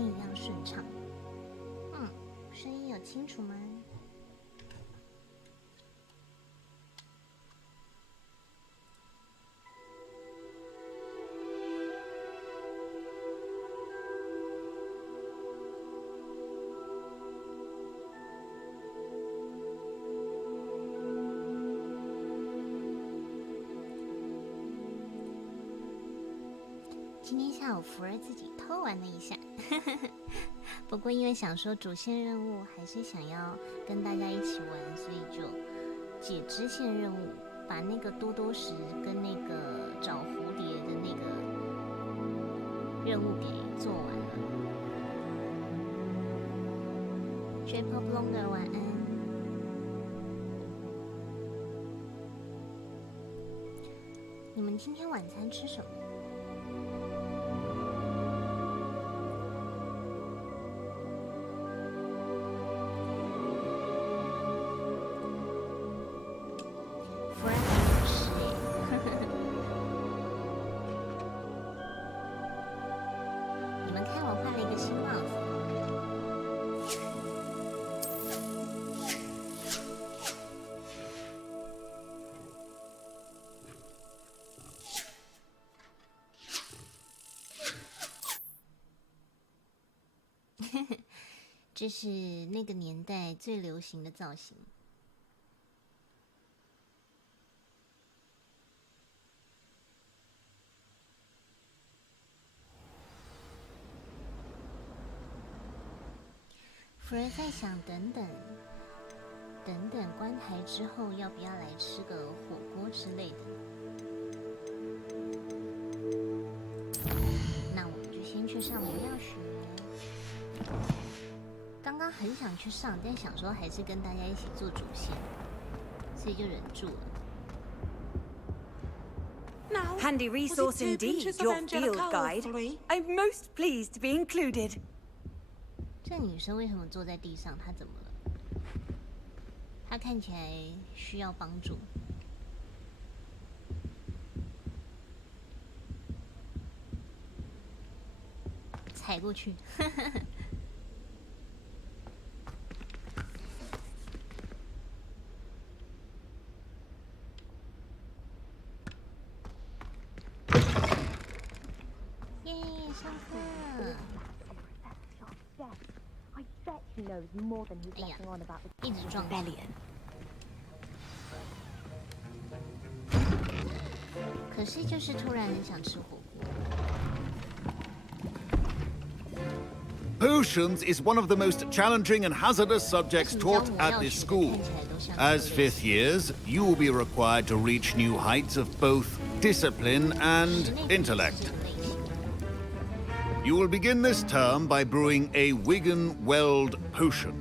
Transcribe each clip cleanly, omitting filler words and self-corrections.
天一样顺畅。声音有清楚吗？今天下午福儿自己偷玩了一下，不过因为想说主线任务还是想要跟大家一起玩，所以就解支线任务，把那个多多石跟那个找蝴蝶的那个任务给做完了。J-Pop Longer 晚安。你们今天晚餐吃什么？这是那个年代最流行的造型。福儿在想，等等关台之后，要不要来吃个火锅之类的？那我们就先去上魔药学。刚刚很想去上，但想说还是跟大家一起做主线，所以就忍住了。Handy resource indeed, your field guide. I'm most pleased to be included. 这女生为什么坐在地上？她怎么了？她看起来需要帮助。踩过去。耶，上课。哎呀，一直撞。可是就是突然很想吃火锅。Potions is one of the most challenging and hazardous subjects taught at this school. As fifth years, you will be required to reach new heights of both discipline and intellect. You will begin this term by brewing a Wiggen-Weld potion.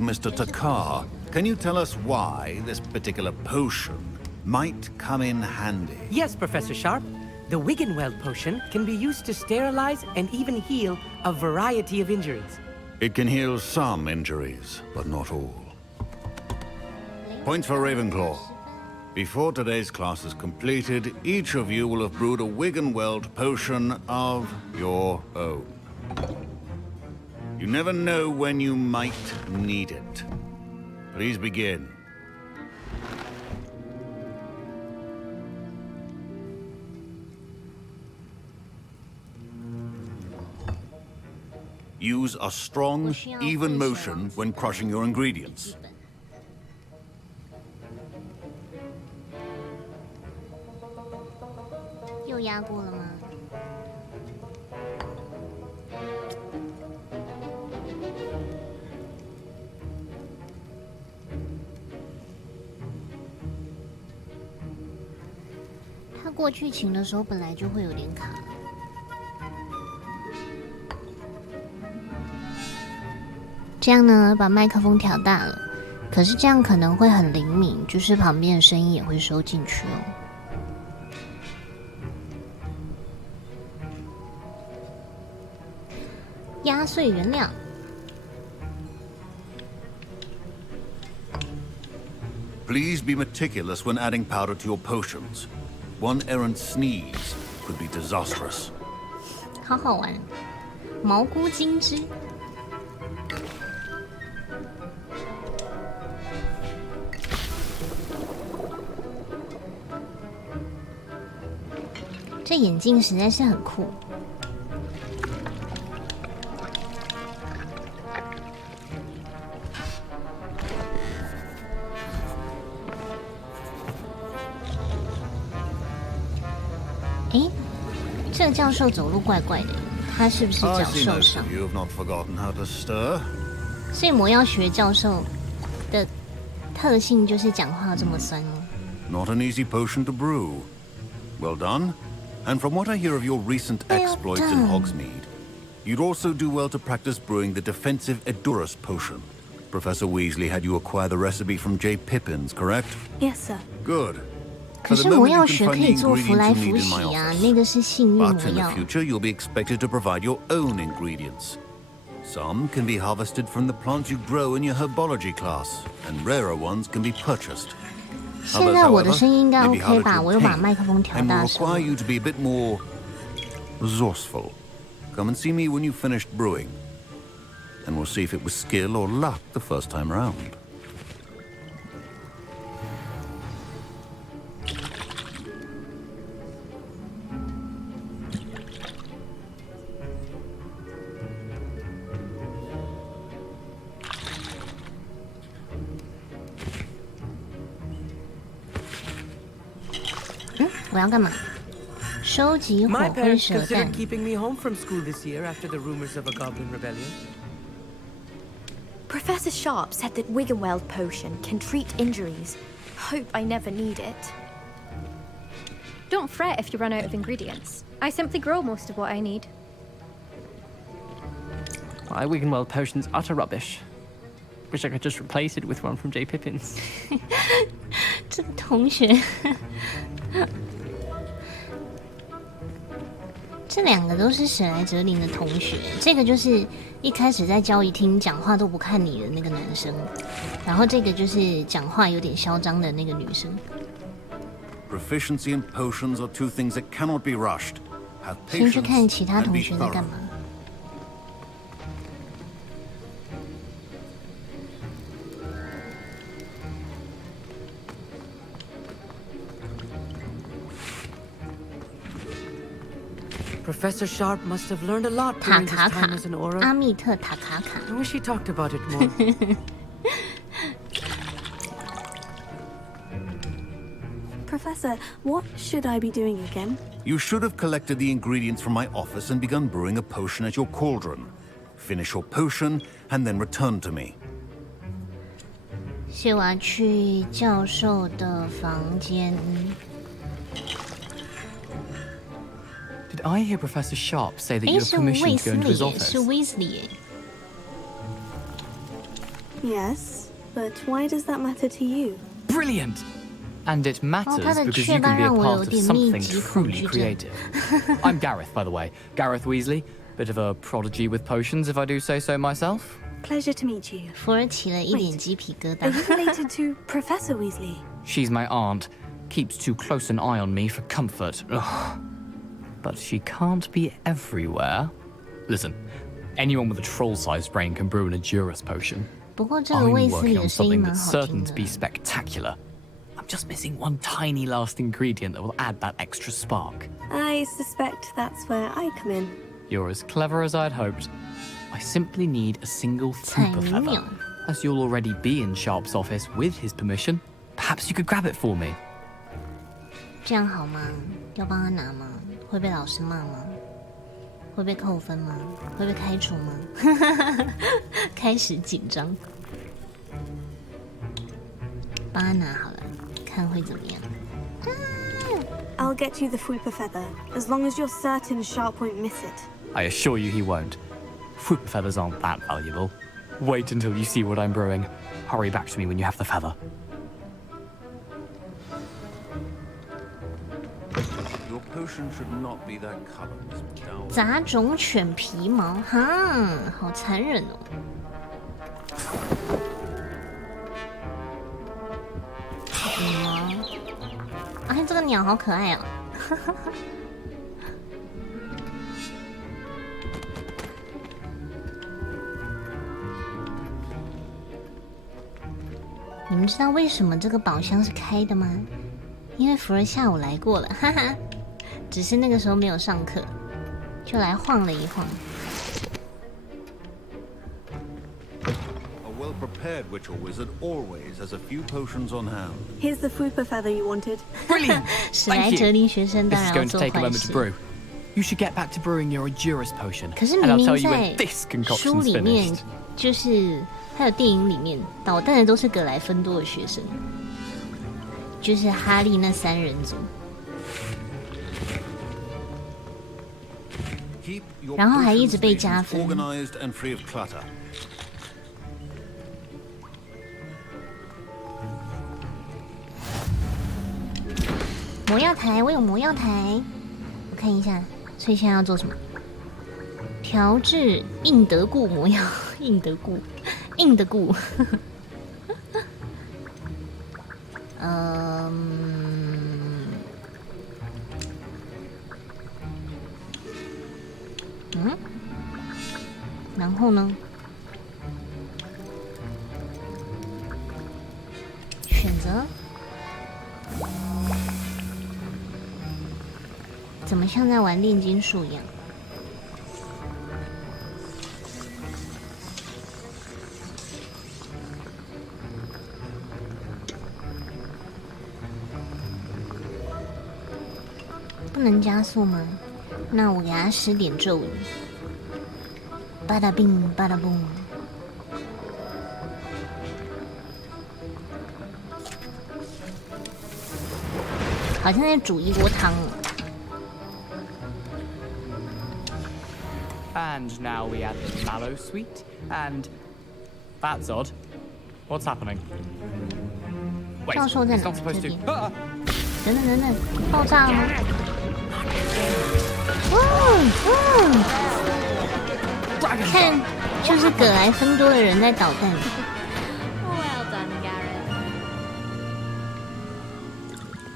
Mr. Takar, can you tell us why this particular potion might come in handy? Yes, Professor Sharp. The Wiggen-Weld potion can be used to sterilize and even heal a variety of injuries. It can heal some injuries, but not all. Point for Ravenclaw. Before today's class is completed, each of you will have brewed a Wiggen-Weld potion of your own. You never know when you might need it. Please begin. Use a strong, even motion when crushing your ingredients. 又压过了吗？他过剧情的时候本来就会有点卡。这样呢，把麦克风调大了，可是这样可能会很灵敏，就是旁边的声音也会收进去哦。压碎原料。Please be meticulous when adding powder to your potions. One errant sneeze could be disastrous. 好好玩。蘑菇金枝。这眼镜实在是很酷。诶，这个教授走路怪怪的，他是不是脚受伤？所以魔药学教授的特性就是讲话这么酸吗？ Not an easy potion to brew. Well done. And from what I hear of your recent exploits in Hogsmeade, you'd also do well to practice brewing the defensive Edurus potion. Professor Weasley had you acquire the recipe from J. Pippins, correct? Yes, sir. Good. 可是魔药学可以做福来福喜啊，那个是幸运魔 But in the 药。 future, you'll be expected to provide your own ingredients. Some can be harvested from the plants you grow in your herbology class, and rarer ones can be purchased. 现在我的声音应该 OK 吧？我又把麦克风调 And 大 will 声。 require you to be a bit more resourceful. Come and see me when you've finished brewing, and we'll see if it was skill or luck the first time round. Mm, 我要干嘛？收集火 My 灰 parents 蛇蛋 considered。keeping me home from school this year after the rumors of a goblin rebellion. Professor Sharp said that Wiggenweld potion can treat injuries. Hope I never need it. Don't fret if you run out of ingredients. I simply grow most of what I need. My Wiggenweld potion's utter rubbish. Wish I could just replace it with one from J. Pippins. 这个同学，这两个都是史莱哲林的同学。这个就是一开始在交谊厅讲话都不看你的那个男生，然后这个就是讲话有点嚣张的那个女生。 Proficiency and potions are two things that cannot be rushed. Have 先去 patience 看其他 and 同 be 学在干 thorough. 嘛。 Professor Sharp must have learned a lot 塔 during his 卡卡 time as an Auror. 阿密特塔卡卡。 I wish he talked about it more. Professor, what should I be doing again? You should have collected the ingredients from my office and begun brewing a potion at your cauldron. Finish your potion and then return to me. 所以我要去教授的房间。 Did I hear Professor Sharp say that 诶， you have 是 permission 卫 to 斯 go into 理 his 耶， office? 是威斯理耶。 Yes, but why does that matter to you? Brilliant! And it matters他的 because 雀 you 斑 can be a 让我 part 有 of 点密 something 集恐 truly 惧症。 creative. I'm Gareth, by the way. Gareth Weasley. Bit of a prodigy with potions, if I do say so myself. Pleasure to meet you. 福尔起了一点鸡皮疙 Are 瘩。 you related to Professor Weasley? She's my aunt. Keeps too close an eye on me for comfort. Ugh. But she can't be everywhere. Listen, anyone with a troll-sized brain can brew an Edurus potion. 不过这个 I'm 卫斯理 working 的 on 声音 something 蛮 that's 好听 certain 的 to。be spectacular. I'm just missing one tiny last ingredient that will add that extra spark. I suspect that's where I come in. You're as clever as I'd hoped. I simply need a single Vtuber 彩 feather. 鸟， As you'll already be in Sharp's office with his permission, perhaps you could grab it for me. 这样好吗？要帮他拿吗？会被老师骂吗？会被扣分吗？会被开除吗？开始紧张。帮他拿好了，看会怎么样。 I'll get you the Fwooper feather, as long as you're certain Sharp won't miss it. I assure you he won't. Fruit feathers aren't that valuable. Wait until you see what I'm brewing. Hurry back to me when you have the feather. Your potion should not be that color, Miss McDowell. 杂种犬皮毛，哈，好残忍哦！羽毛，哎，这个鸟好可爱哦！你们知道为什么这个宝箱是开的吗？因为福儿下午来过了，哈哈，只是那个时候没有上课，就来晃了一晃。A well-prepared witch or wizard always has a few potions on hand. Here's the Fupa feather you wanted. Brilliant. 史莱哲林学生 This 当 is 然要 going to 做 take a 坏 moment to 事。 brew. You should get back to brewing your Adurus potion. 可是 And 明 I'll 明 tell you 在 when this 书 concoction's 里面 finished. 就是还有电影里面捣蛋的都是格莱芬多的学生，就是哈利那3人组。 Keep your 然后还一直 potion 被加 stations 分。 organized and free of clutter. 魔药台，我有魔药台，我看一下。所以现在要做什么？调制印德固魔药，印德固，印德固。然后呢？选择。怎么像在玩炼金术一样？不能加速吗？那我给他施点咒语。巴达冰，巴达嘣。好像在煮一锅汤。 And now we add the mallow sweet, and that's odd. What's happening? Wait, 教授在 it's 哪？ not supposed 这 to. 边。 Ah! 等等等等，爆炸了吗？看，就是葛莱芬多的人在捣蛋。 Well done, Garrett.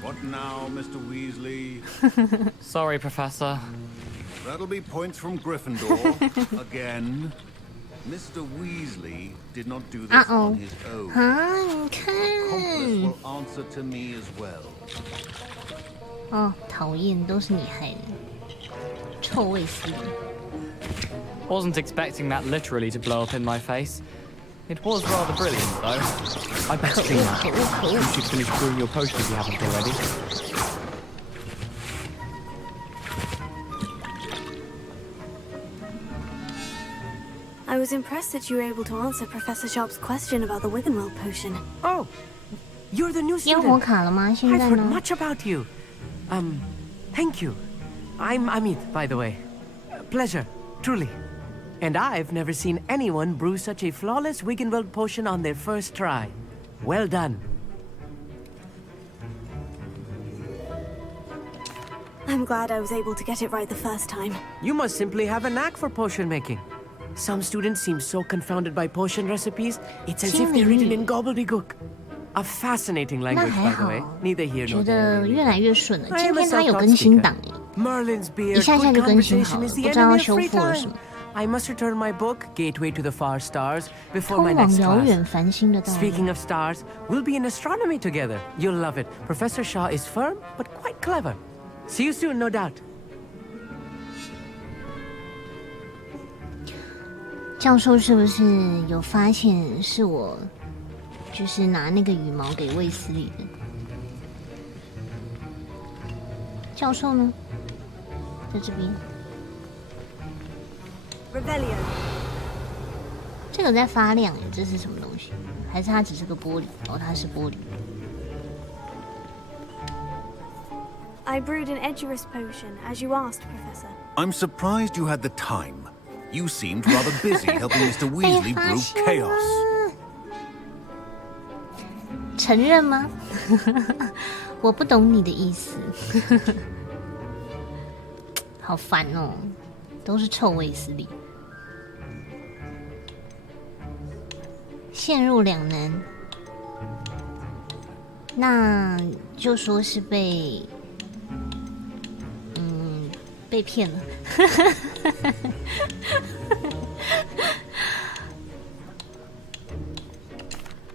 What now, Mr. Weasley? Sorry, Professor. That'll be points from Gryffindor. Again. Mr. Weasley did not do this on his own. 啊，你看， Accomplice will answer to me as well. 哦，讨厌，都是你害的，臭味司令。 Wasn't expecting that literally to blow up in my face. It was rather brilliant, though. I bet you that. You should finish brewing your potion if you haven't already. I was impressed that you were able to answer Professor Sharp's question about the Wiggenweld potion. Oh, you're the new 烟火 student. 卡了吗？现 I've 在 heard 呢？ much about you. Thank you. I'm Amit, by the way. Pleasure, truly. And I've never seen anyone brew such a flawless Wiggenweld potion on their first try. Well done. I'm glad I was able to get it right the first time. You must simply have a knack for potion making. Some students seem so confounded by potion recipes, it's as if they're written in gobbledygook. A fascinating 那 language, 还 by the way. 好， Neither here 觉 nor 得 there. 越 Really. 来越顺了。 I 今 am a 天它有 self-taught 更新 speaker. 档哎， Merlin's beard, 一下下 good 就更新好 conversation 了， is 不 the 知道要 enemy of 修 free 复了 time. 什么。 I must return my book, Gateway to the Far Stars, before 通 my 往 next 遥 class. 远繁星的道路。 Speaking of stars, we'll be in astronomy together. You'll love it. Professor Shaw is firm, but quite clever. See you soon, no doubt. 教授是不是有发现是我，就是拿那个羽毛给卫斯理的？教授呢？在这边。 Revelio. 这个在发亮耶，这是什么东西？还是它只是个玻璃？哦，它是玻璃。 I brewed an Edurus potion, as you asked, Professor. I'm surprised you had the time. You seemed rather busy helping Mr. 被 Weasley 发 brew 现 chaos. 了，承认吗？我不懂你的意思。好烦哦，都是臭卫斯理。陷入两难，那就说是被，被骗了。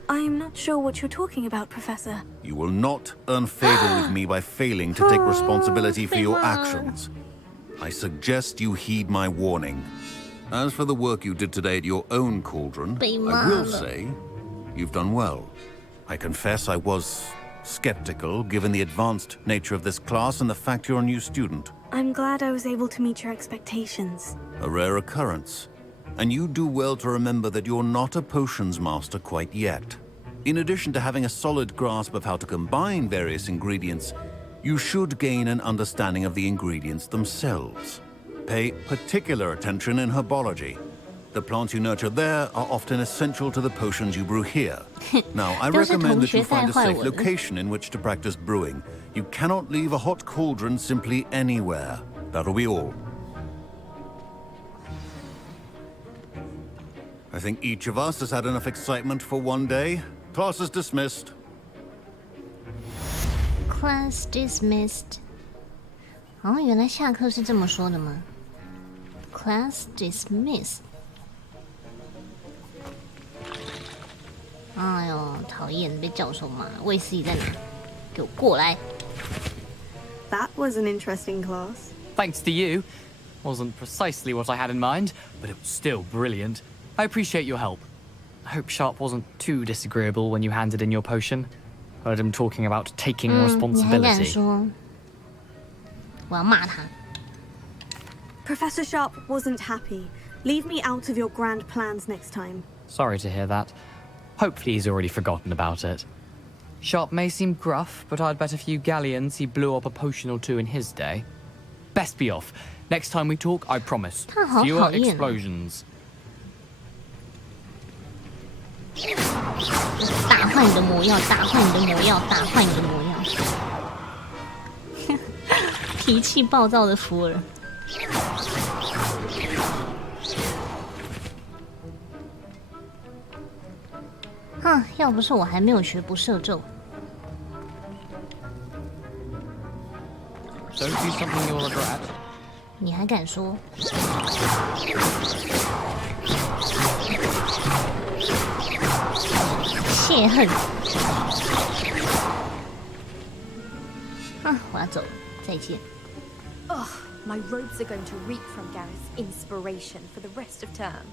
I'm not sure what you're talking about, Professor. You will not earn favor with me by failing to take responsibility for your actions. I suggest you heed my warning. As for the work you did today at your own cauldron, I will say you've done well. I confess I was skeptical, given the advanced nature of this class and the fact you're a new student. I'm glad I was able to meet your expectations. A rare occurrence. And you do well to remember that you're not a potions master quite yet. In addition to having a solid grasp of how to combine various ingredients, you should gain an understanding of the ingredients themselves. Pay particular attention in herbology. The plants you nurture there are often essential to the potions you brew here. Now, I recommend that you find a safe location in which to practice brewing. You cannot leave a hot cauldron simply anywhere. That'll be all. I think each of us has had enough excitement for one day. Class is dismissed. Class dismissed. 哦，原来下课是这么说的吗 ？Class dismissed. 哎呦，讨厌，被教授骂。卫斯理在哪？给我过来！ That was an interesting class. Thanks to you. Wasn't precisely what I had in mind, but it was still brilliant. I appreciate your help. I hope Sharp wasn't too disagreeable when you handed in your potion. Heard him talking about taking 你还敢 responsibility. 说？我要骂他。 Professor Sharp wasn't happy. Leave me out of your grand plans next time. Sorry to hear that. Hopefully he's already forgotten about it. Sharp may seem gruff, but I'd bet a few galleons he blew up a potion or two in his day. Best be off. Next time we talk, I promise. 他好 Fewer 讨厌。 explosions. 打坏你的魔药，打坏你的魔药，打坏你的魔药。脾气暴躁的福尔。哼，要不是我还没有学不赦咒。 Don't do something you'll regret. 你还敢说？泄恨！啊，我要走了，再见。 Ugh, my robes are going to reek from Gareth's inspiration for the rest of term.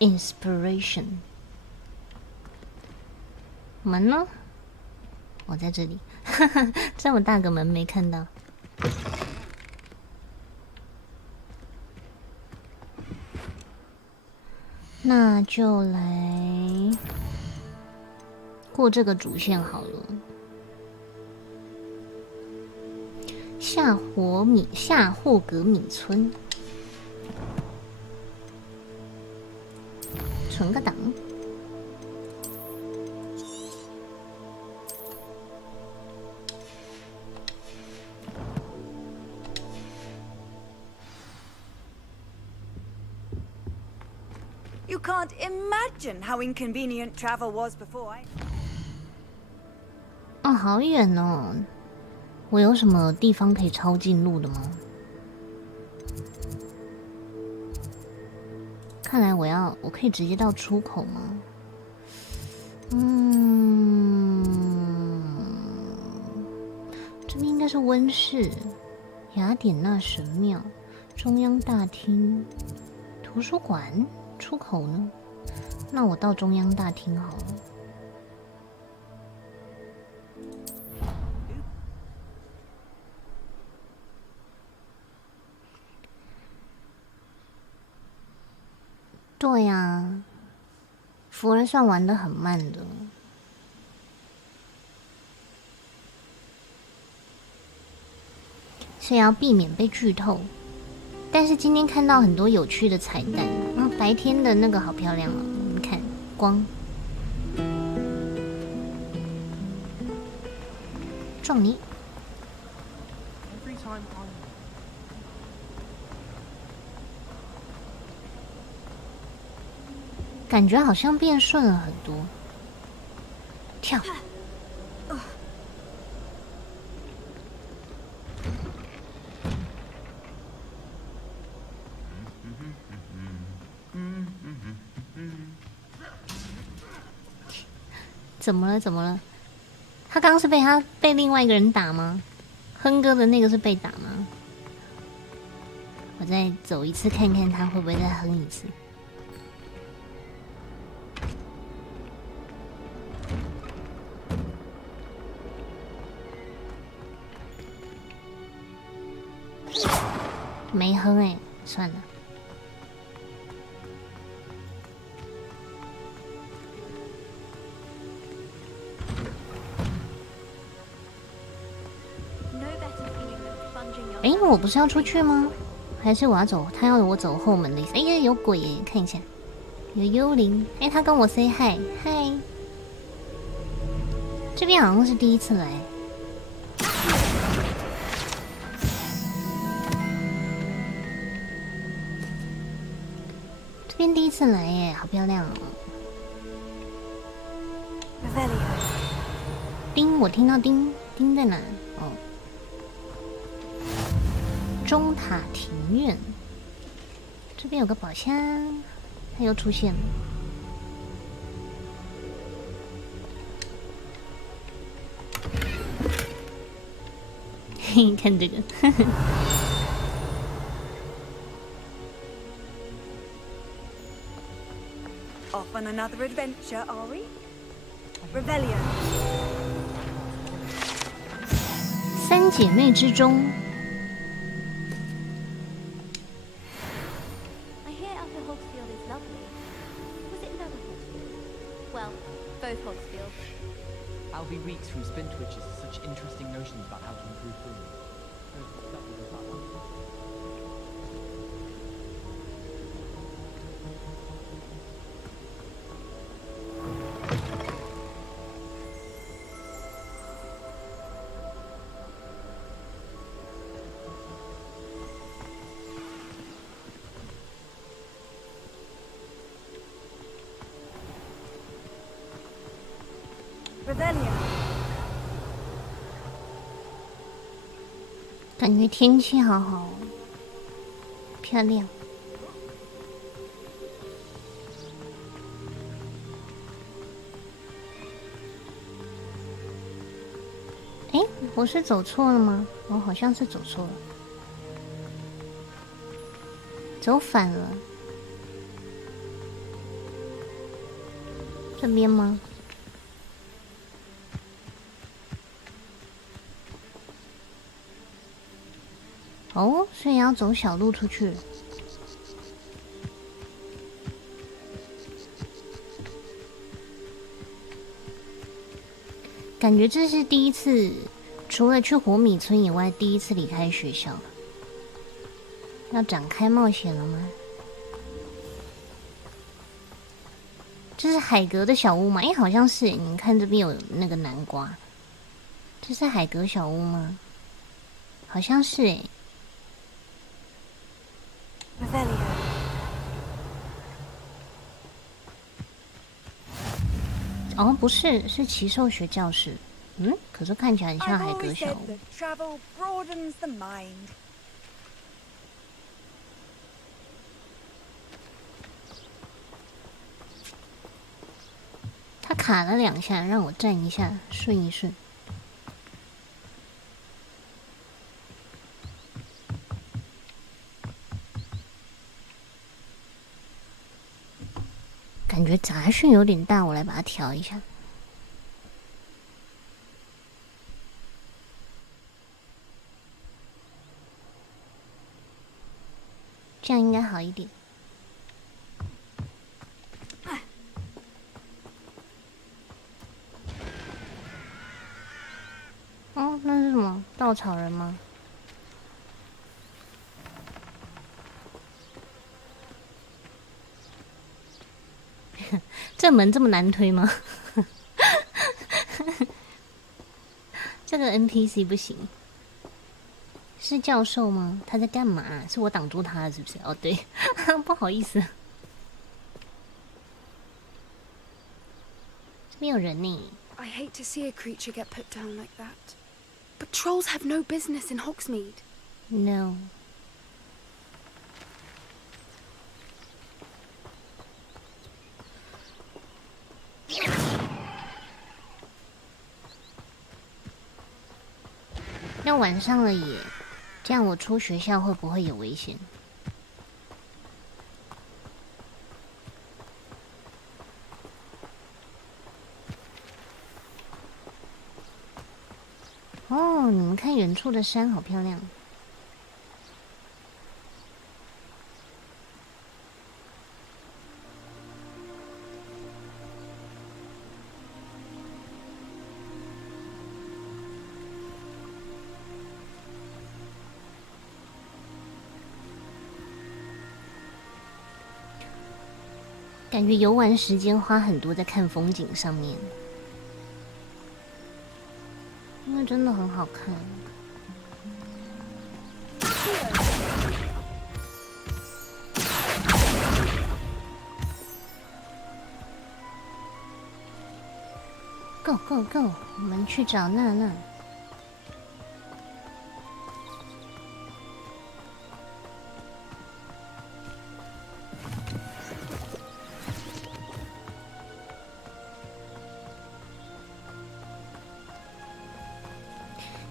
Inspiration。门呢？我在这里，这么大个门没看到。那就来过这个主线好了。夏霍格米村，存个档。 You can't imagine how inconvenient travel was before I... 哦，好远哦！我有什么地方可以抄近路的吗？看来我可以直接到出口吗？这边应该是温室、雅典娜神庙、中央大厅、图书馆。 出口呢？那我到中央大厅好了。对呀，福儿算玩得很慢的。所以要避免被剧透。但是今天看到很多有趣的彩蛋，然后白天的那个好漂亮哦，你们看光，撞你！感觉好像变顺了很多，跳。怎么了？怎么了？他刚刚是被另外一个人打吗？哼歌的那个是被打吗？我再走一次看看他会不会再哼一次。没哼哎，算了。哎，我不是要出去吗？还是我要走？他要我走后门的意思？哎呀，有鬼耶！看一下，有幽灵。哎，他跟我 say hi， 嗨。这边好像是第一次来。这边第一次来耶，好漂亮哦。叮，我听到叮叮在哪？哦。中塔庭院，这边有个宝箱，它又出现了。嘿，看这个，呵呵。Off on another adventure, are we? Revelio. 三姐妹之中。I'll be weeks from spin twitches such interesting notions about how to improve food. Revelio. 感觉天气好好，漂亮。哎，我是走错了吗？我好像是走错了，走反了。这边吗？哦，所以要走小路出去。感觉这是第一次，除了去火米村以外，第一次离开学校。要展开冒险了吗？这是海格的小屋吗？哎，好像是。你看这边有那个南瓜，这是海格小屋吗？好像是哎。哦，不是，是奇兽学教室。嗯，可是看起来很像海格小屋。他卡了2下，让我站一下，顺一顺。感觉杂讯有点大，我来把它调一下。这样应该好一点。哦，那是什么？稻草人吗？这门这么难推吗？这个 NPC 不行。是教授吗？他在干嘛？是我挡住他了，是不是？哦，对，不好意思。这边有人呢。I hate to see a creature get put down like that. But trolls have no business in Hogsmeade. No. 要晚上了耶，这样我出学校会不会有危险？哦，你们看远处的山好漂亮。感觉游玩时间花很多在看风景上面，因为真的很好看。Go go go！ 我们去找娜娜。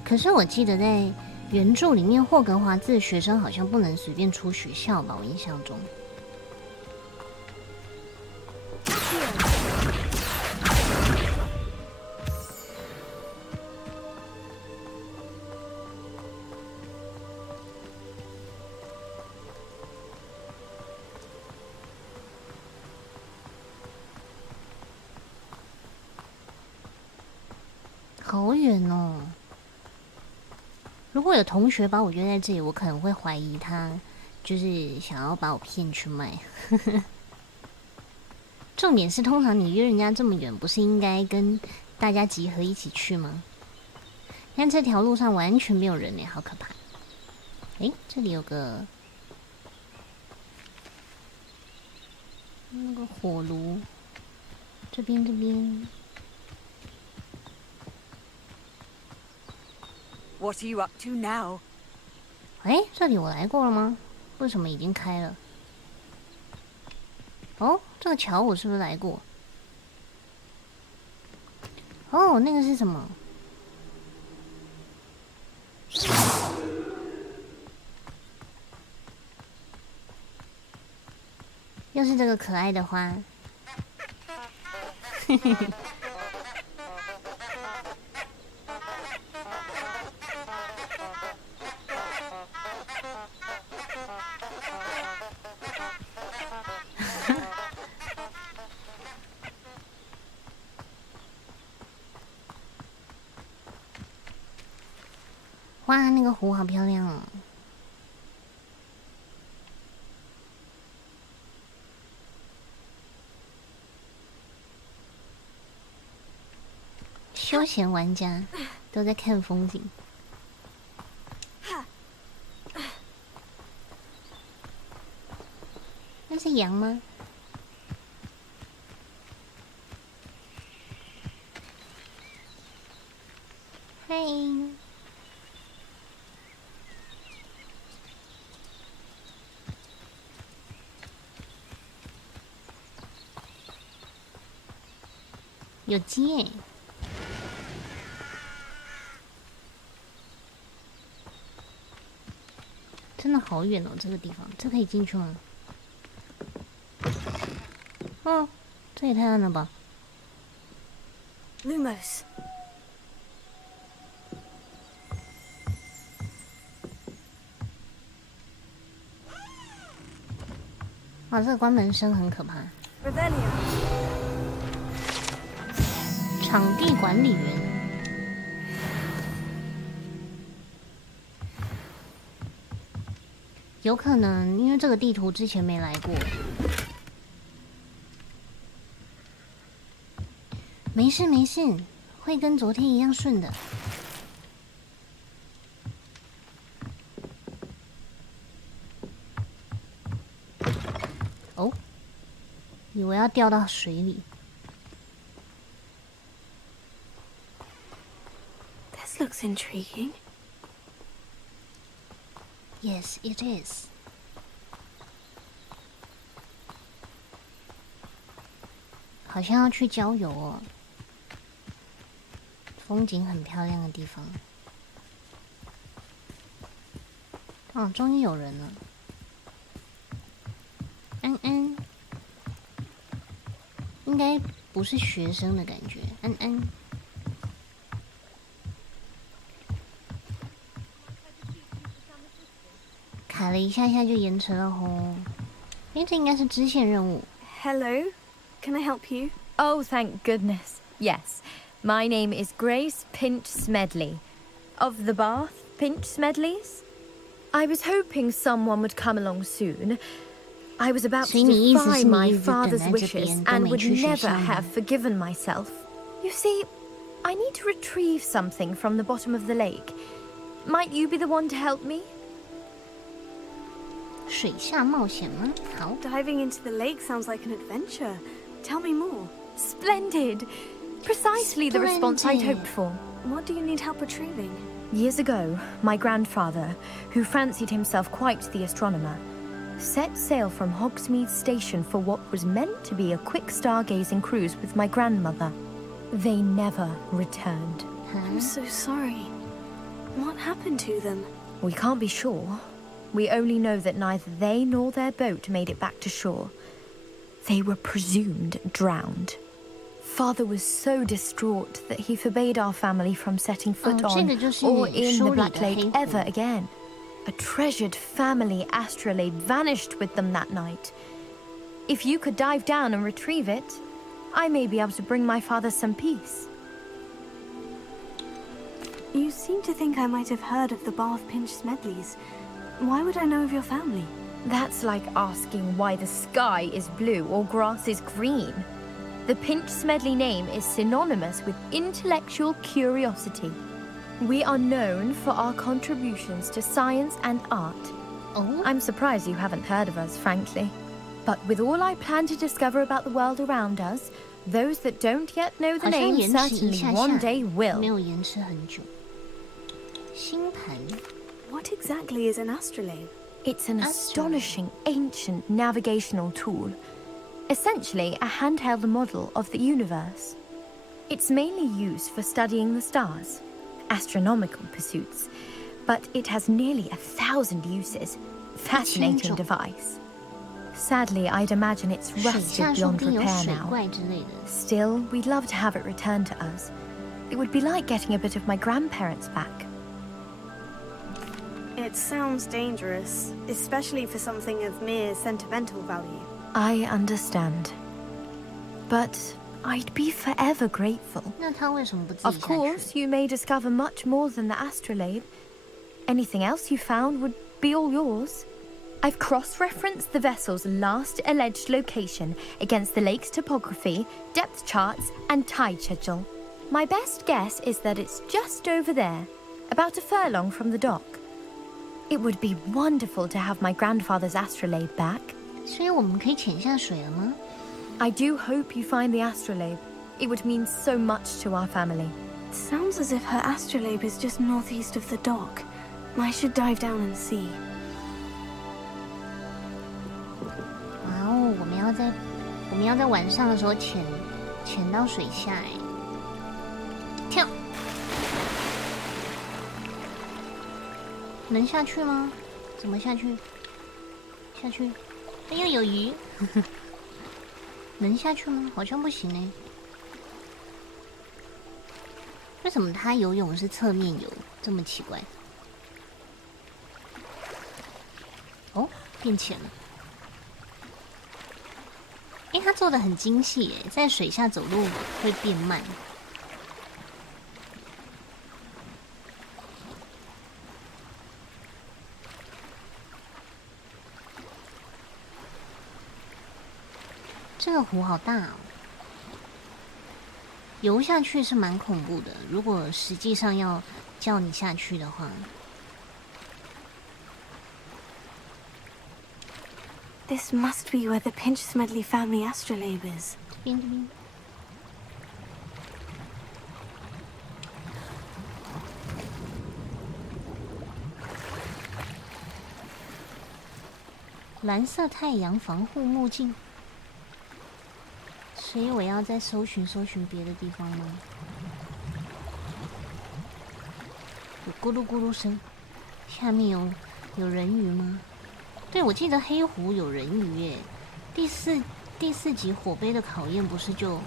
可是我记得在原著里面，霍格华兹的学生好像不能随便出学校吧？我印象中。好远哦！如果有同学把我约在这里，我可能会怀疑他就是想要把我骗去卖。重点是，通常你约人家这么远，不是应该跟大家集合一起去吗？看这条路上完全没有人呢，好可怕！诶，这里有个那个火炉，这边。What are you up to now? 哎，这里我来过了吗？为什么已经开了？哦，这个桥我是不是来过？哦，那个是什么？又是这个可爱的花。嘿嘿嘿。哇，那个湖好漂亮哦！休闲玩家都在看风景。那是羊吗？嗨。有鸡耶！真的好远哦，这个地方，这可以进去吗？哦，这也太暗了吧 Lumos. 哇，这个关门声很可怕。场地管理员，有可能因为这个地图之前没来过。没事没事，会跟昨天一样顺的。哦，以为要掉到水里。This looks intriguing. Yes, it is. 好像要去郊游哦，风景很漂亮的地方。哦，终于有人了。安安，应该不是学生的感觉。安安，卡了一下下就延迟了吼。因为这应该是支线任务。Hello, can I help you? Oh, thank goodness. Yes. My name is Grace Pinch Smedley. Of the Bath Pinch Smedleys? I was hoping someone would come along soon. I was about to defy my father's wishes and would never have forgiven myself. You see, I need to retrieve something from the bottom of the lake. Might you be the one to help me? 水下冒险吗？好。Diving into the lake sounds like an adventure. Tell me more. Splendid! Precisely the response I'd hoped for. What do you need help retrieving? Years ago, my grandfather, who fancied himself quite the astronomer, set sail from Hogsmeade Station for what was meant to be a quick stargazing cruise with my grandmother. They never returned. I'm so sorry. What happened to them? We can't be sure. We only know that neither they nor their boat made it back to shore. They were presumed drowned. Father was so distraught that he forbade our family from setting foot on or in the Black Lake ever again. A treasured family astrolabe vanished with them that night. If you could dive down and retrieve it, I may be able to bring my father some peace. You seem to think I might have heard of the Bath Pinch Smedleys. Why would I know of your family? That's like asking why the sky is blue or grass is green. The Pinch Smedley name is synonymous with intellectual curiosity. We are known for our contributions to science and art. Oh? I'm surprised you haven't heard of us, frankly. But with all I plan to discover about the world around us, those that don't yet know the name certainly one day will. 没有延迟很久。星盘。What exactly is an astrolabe? It's an astonishing ancient navigational tool. Essentially a handheld model of the universe. It's mainly used for studying the stars, astronomical pursuits, but it has nearly 1,000 uses. Fascinating device. Sadly, I'd imagine it's rusted beyond repair now. Still, we'd love to have it returned to us. It would be like getting a bit of my grandparents back. It sounds dangerous, especially for something of mere sentimental value. I understand. But I'd be forever grateful. Of course, you may discover much more than the astrolabe. Anything else you found would be all yours. I've cross-referenced the vessel's last alleged location against the lake's topography, depth charts, and tide schedule. My best guess is that it's just over there, about a furlong from the dock. It would be wonderful to have my grandfather's astrolabe back. 所以我们可以潜下水了吗？ I do hope you find the astrolabe. It would mean so much to our family. Sounds as if her astrolabe is just northeast of the dock. I should dive down and see. 哇哦，我们要在晚上的时候潜到水下哎，跳，能下去吗？怎么下去？下去。 哎呦，有鱼，能下去吗？好像不行哎。为什么他游泳是侧面游？这么奇怪。哦，变浅了。哎，他做的很精细哎，在水下走路会变慢。这个湖好大哦，游下去是蛮恐怖的。如果实际上要叫你下去的话 ，This must be where the Pinch Smedley family astrolabe is. 这边。蓝色太阳防护目镜。 所以我要再搜寻别的地方吗？有咕噜咕噜声，下面有有人鱼吗？对，我记得黑湖有人鱼耶。第四集火杯的考验不是就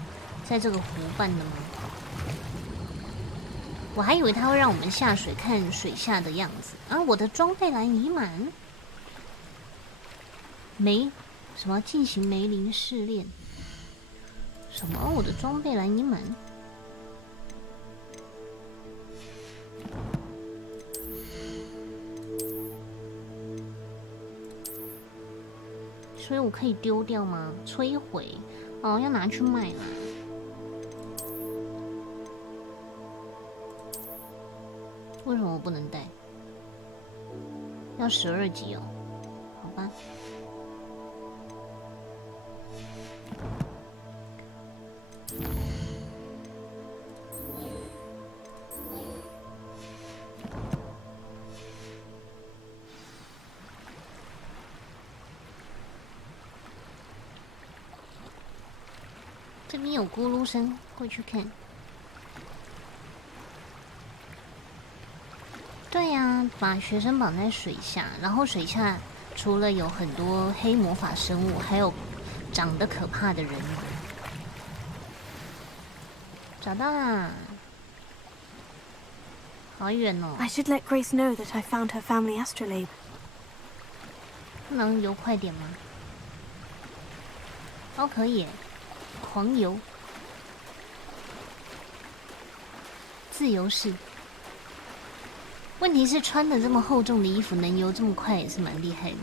在这个湖办的吗？我还以为他会让我们下水看水下的样子啊！我的装备栏已满。什么进行梅林试炼？什么？我的装备栏已满？所以我可以丢掉吗？摧毁？哦，要拿去卖啦。为什么我不能带？要12级哦，好吧。这边有咕噜声，过去看。对呀，把学生绑在水下，然后水下除了有很多黑魔法生物，还有长得可怕的人鱼。找到啦！好远哦。I should let Grace know that I found her family astrolabe. 不能游快点吗？哦，可以耶。狂游，自由式。问题是穿的这么厚重的衣服，能游这么快也是蛮厉害的。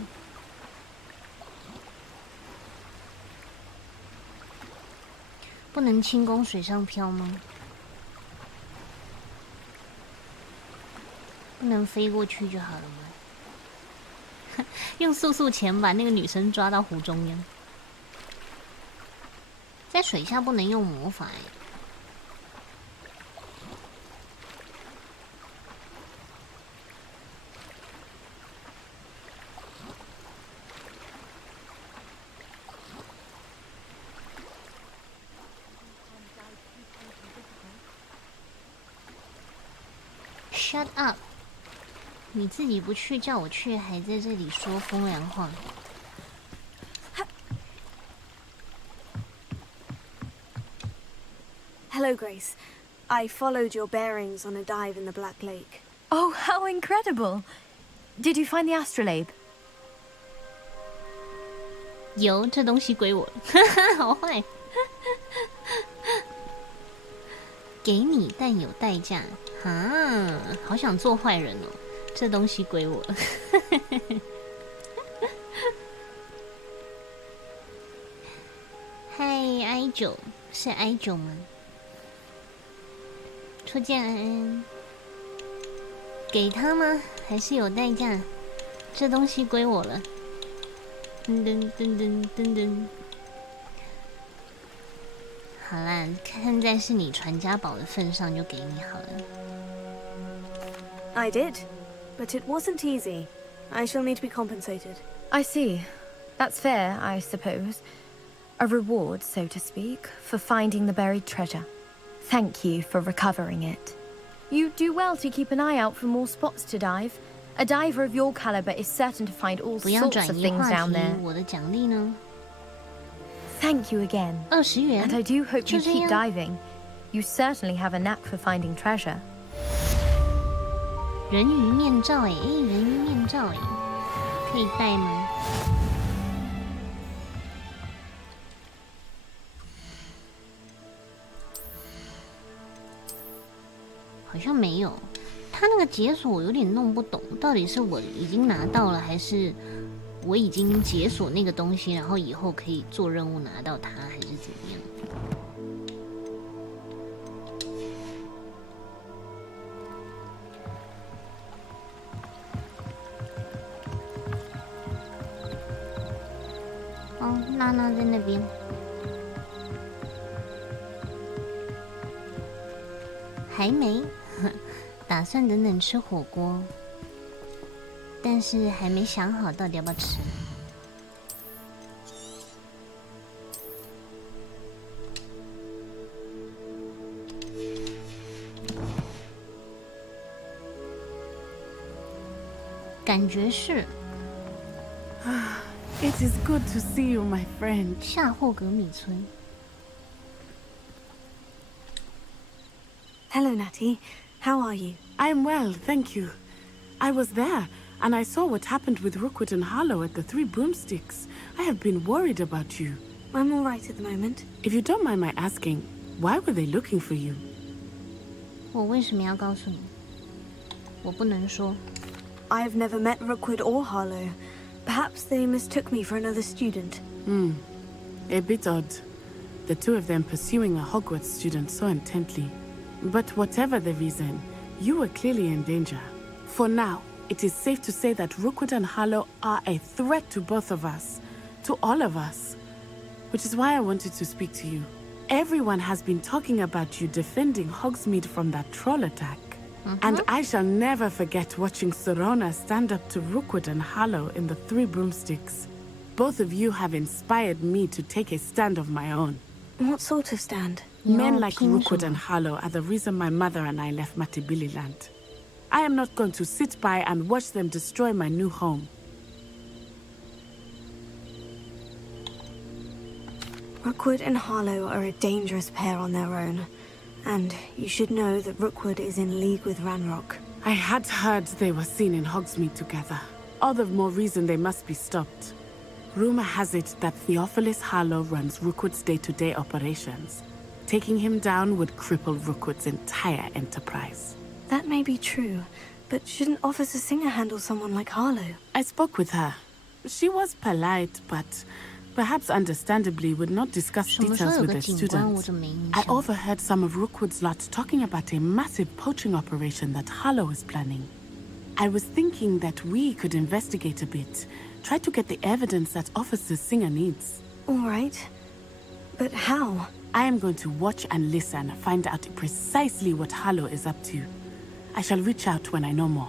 不能轻功水上漂吗？不能飞过去就好了吗？用速速潜把那个女生抓到湖中央。在水下不能用魔法耶。Shut up！ 你自己不去，叫我去，还在这里说风凉话。Hello, Grace. I followed your bearings on a dive in the Black Lake. Oh, how incredible! Did you find the astrolabe? 有，这东西归我了，好坏。给你，但有代价。啊，好想做坏人哦！这东西归我了。嗨，I9是I9吗？初见安安，给他吗？还是有代价？这东西归我了。噔噔噔噔噔噔。好啦，看在是你传家宝的份上，就给你好了。I did, but it wasn't easy. I shall need to be compensated. I see. That's fair, I suppose. A reward, so to speak, for finding the buried treasure. Thank you for recovering it. You do well to keep an eye out for more spots to dive. A diver of your caliber is certain to find all sorts of things down there. 我的奖励呢？ Thank you again. 20元。 And I do hope you keep diving. You certainly have a knack for finding treasure. 人鱼面罩哎，人鱼面罩哎，可以戴吗？好像没有。他那个解锁我有点弄不懂，到底是我已经拿到了，还是我已经解锁那个东西，然后以后可以做任务拿到它，还是怎么样？哦，娜娜在那边。还没，打算等等吃火锅，但是还没想好到底要不要吃。感觉是。It is good to see you, my friend. 夏霍格米村。Hello, Natty. How are you? I'm well, thank you. I was there, and I saw what happened with Rookwood and Harlow at the Three Broomsticks. I have been worried about you. I'm all right at the moment. If you don't mind my asking, why were they looking for you? 我为什么要告诉你？我不能说。I've never met Rookwood or Harlow. Perhaps they mistook me for another student. A bit odd. The two of them pursuing a Hogwarts student so intently. But whatever the reason, you were clearly in danger. For now, it is safe to say that Rookwood and Harlow are a threat to both of us. To all of us. Which is why I wanted to speak to you. Everyone has been talking about you defending Hogsmeade from that troll attack. And I shall never forget watching Serona stand up to Rookwood and Harlow in the Three Broomsticks. Both of you have inspired me to take a stand of my own. What sort of stand? Men like Rookwood and Harlow are the reason my mother and I left Matabili Land. I am not going to sit by and watch them destroy my new home. Rookwood and Harlow are a dangerous pair on their own. And you should know that Rookwood is in league with Ranrock. I had heard they were seen in Hogsmeade together. All the more reason they must be stopped. Rumor has it that Theophilus Harlow runs Rookwood's day-to-day operations. Taking him down would cripple Rookwood's entire enterprise. That may be true, but shouldn't Officer Singer handle someone like Harlow? I spoke with her. She was polite, but perhaps understandably would not discuss details with her students. I overheard some of Rookwood's lot talking about a massive poaching operation that Harlow is planning. I was thinking that we could investigate a bit, try to get the evidence that Officer Singer needs. All right. But how? I am going to watch and listen, find out precisely what Harlow is up to. I shall reach out when I know more.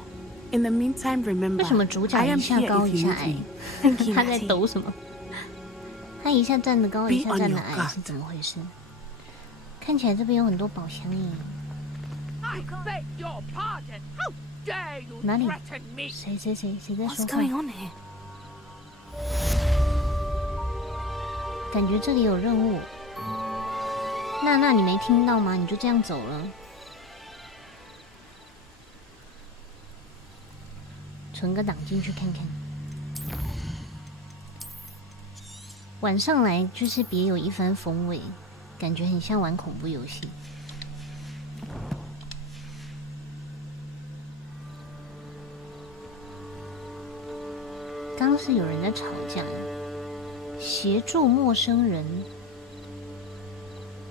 In the meantime, remember, I am here if you need me. Thank you, 他在抖什么？他一下站得高，一下站得矮，是怎么回事？看起来这边有很多宝箱耶。哪里？谁在说话？ What's going on here? 感觉这里有任务。娜，你没听到吗？你就这样走了。存个档进去看看。晚上来就是别有一番风味，感觉很像玩恐怖游戏。刚是有人在吵架，协助陌生人。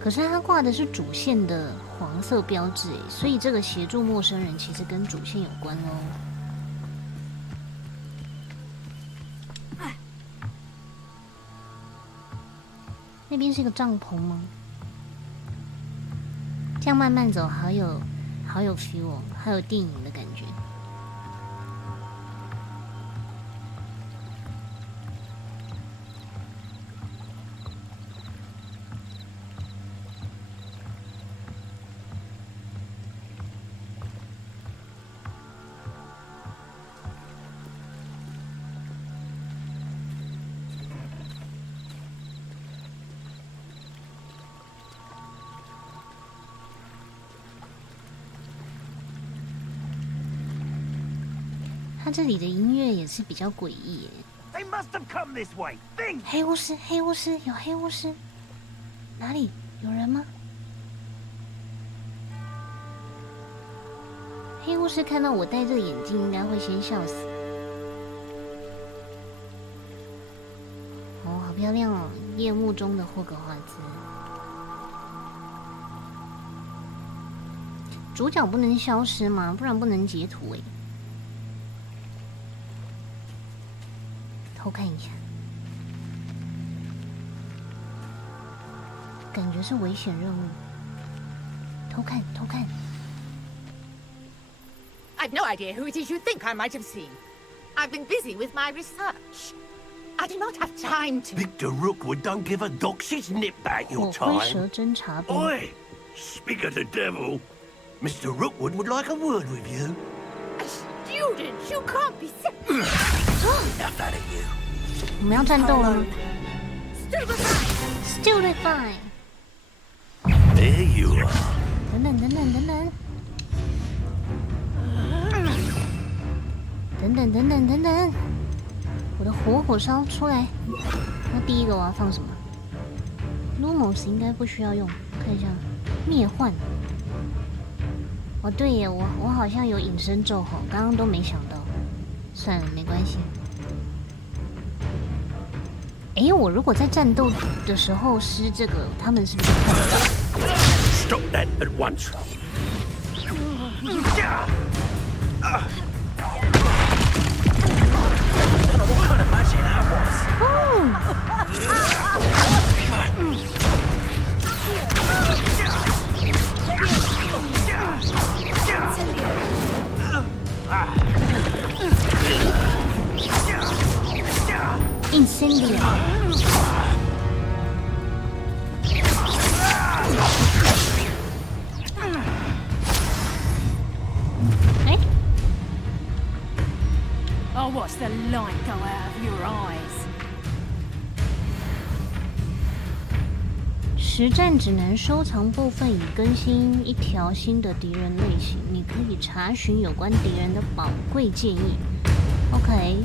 可是他挂的是主线的黄色标志，所以这个协助陌生人其实跟主线有关哦。那边是一个帐篷吗？这样慢慢走，好有 feel 哦，好有电影的感觉。它这里的音乐也是比较诡异耶。黑巫师，有黑巫师，哪里有人吗？黑巫师看到我戴这个眼镜，应该会先笑死。哦，好漂亮哦！夜幕中的霍格华兹。主角不能消失吗？不然不能截图哎。偷看一下，感觉是危险任务。偷看。I've no idea who it is you think I might have seen. I've been busy with my research. I do not have time to. Victor Rookwood don't give a doxy's nip back your time. 火灰蛇侦察兵。Oi, speak of the devil. Mr. Rookwood would like a word with you. A Rodents, you can't be sick. Enough out of you. 我们要战斗了吗 ？Stupefy. There you are. 等等等等等等。等等等等等等，我的火烧出来。那第一个我要放什么 ？Lumos 应该不需要用，看一下灭幻。哦对耶，我好像有隐身咒吼，刚刚都没想到。算了，没关系。哎，我如果在战斗的时候施这个，他们是不是看得到 Stop that at once. What kind of magic that was? Incendio. 哎 I'll watch the light go out of your eyes. 实战指南收藏部分已更新一条新的敌人类型，你可以查询有关敌人的宝贵建议。OK，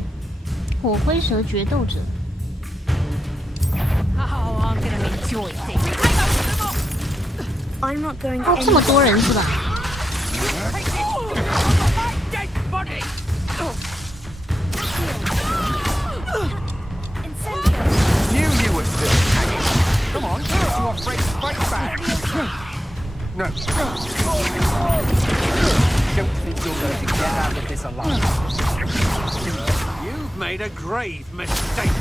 火灰蛇决斗者。 Oh, I'm gonna enjoy this. I'm not going 哦，这么多人是吧？ Dead body. Knew you were still hanging. Come on, you are afraid to fight back. No. Don't think you're going to get out of this alive. You've made a grave mistake.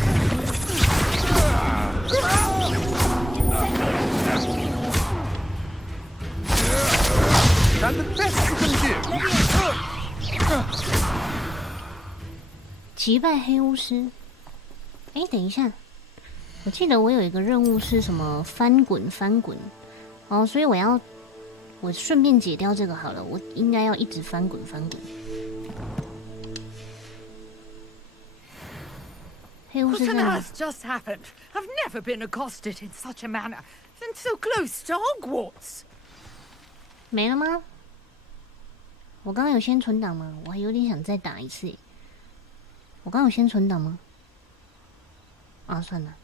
Is that the best you can do? 击败黑巫师。哎，等一下，我记得我有一个任务是什么翻滚翻滚，哦，所以我顺便解掉这个好了，我应该要一直翻滚翻滚。黑巫师 What 在 on 哪？ earth just happened? I've never been accosted in such a manner, and so close to Hogwarts. 没了吗？我刚刚有先存档吗？我还有点想再打一次。我刚刚有先存档吗？啊，算了。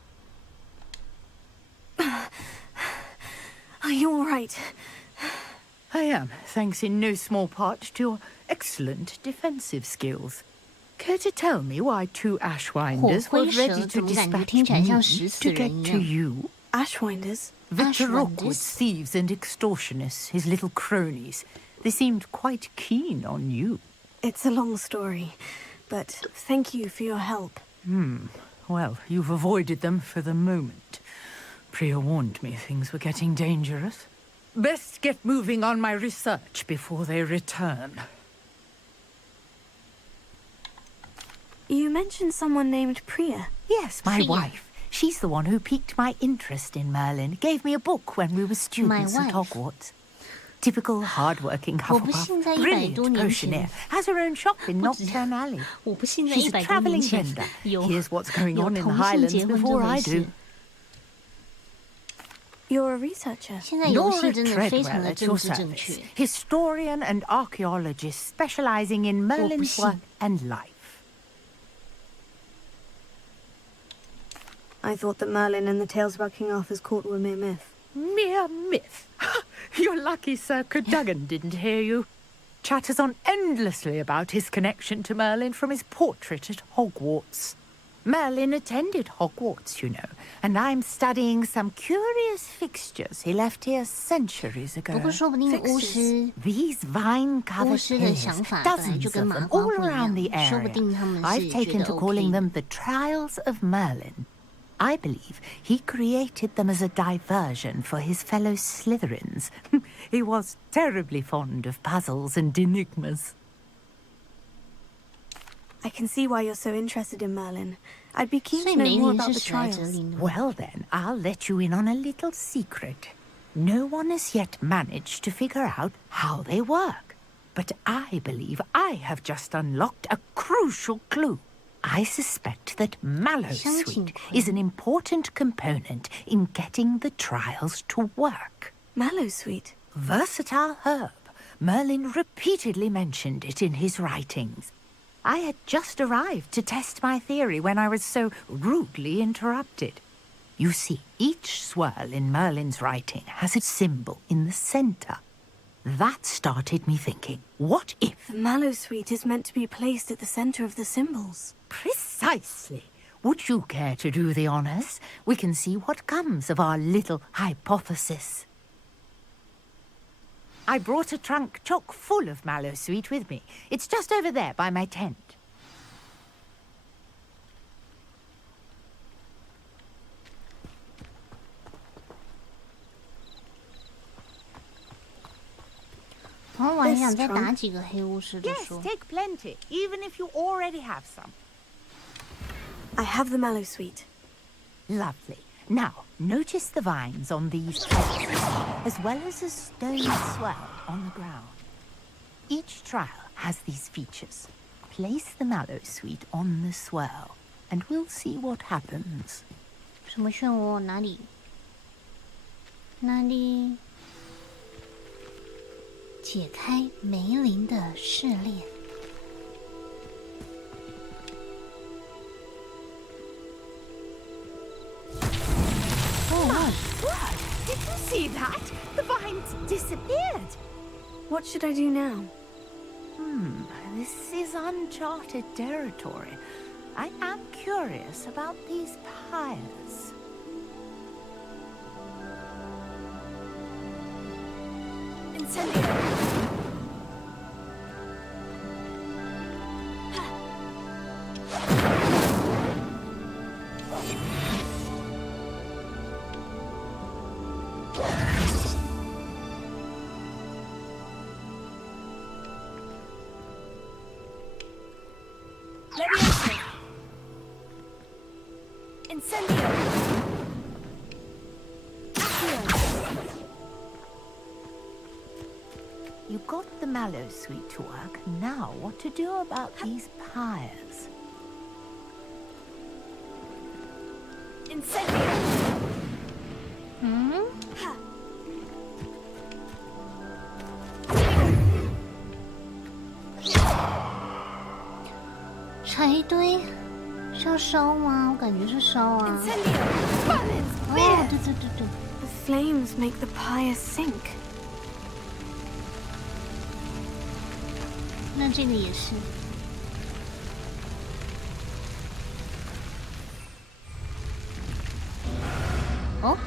Are you all right? I am, thanks in no small part to your excellent defensive skills. Care to tell me why two Ashwinders were ready to dispatch me to get to you? Ashwinders? Vtuber thieves and extortionists, his little cronies. They seemed quite keen on you. It's a long story, but thank you for your help. Well, you've avoided them for the moment. Priya warned me things were getting dangerous. Best get moving on my research before they return. You mentioned someone named Priya. Yes, my wife. She's the one who piqued my interest in Merlin. Gave me a book when we were students at Hogwarts. Typical hard-working Hufflepuff, brilliant potioneer, has her own shop in Nocturne Alley. She's a travelling vendor. Here's what's going on in the Highlands before I do. You're a researcher. Nora Treadwell at your service. Historian and archaeologist specialising in Merlin's work and life. I thought that Merlin and the tales about King Arthur's court were mere myth. Mere myth? You're lucky Sir Cadogan didn't hear you. Chatters on endlessly about his connection to Merlin from his portrait at Hogwarts. Merlin attended Hogwarts, you know, and I'm studying some curious fixtures he left here centuries ago. These vine-covered pillars, dozens of them all around the area. I've taken to calling them the Trials of Merlin. I believe he created them as a diversion for his fellow Slytherins. He was terribly fond of puzzles and enigmas. I can see why you're so interested in Merlin. I'd be keen to know more about the trials. Well then, I'll let you in on a little secret. No one has yet managed to figure out how they work. But I believe I have just unlocked a crucial clue. I suspect that mallowsweet is an important component in getting the trials to work. Mallowsweet? Versatile herb. Merlin repeatedly mentioned it in his writings. I had just arrived to test my theory when I was so rudely interrupted. You see, each swirl in Merlin's writing has a symbol in the center. That started me thinking, what if... The mallowsweet is meant to be placed at the center of the symbols. Precisely. Would you care to do the honors? We can see what comes of our little hypothesis. I brought a trunk chock full of mallowsweet with me. It's just over there by my tent. Yes, take plenty, even if you already have some. I have the mallowsweet. Lovely. Now, notice the vines on these trellises, as well as a stone swirl on the ground. Each trial has these features. Place the mallowsweet on the swirl, and we'll see what happens. 什么漩涡？哪里？哪里？解开梅林的试炼。Oh, did you see that? The vines disappeared. What should I do now? This is uncharted territory. I am curious about these pyres. Incendio! You got the mallowsweet to work. Now, what to do about these pyres? Incendio!柴堆是要烧吗？我感觉是烧啊。哦，对对对对。The flames make the pyre sink. 那这个也是。哦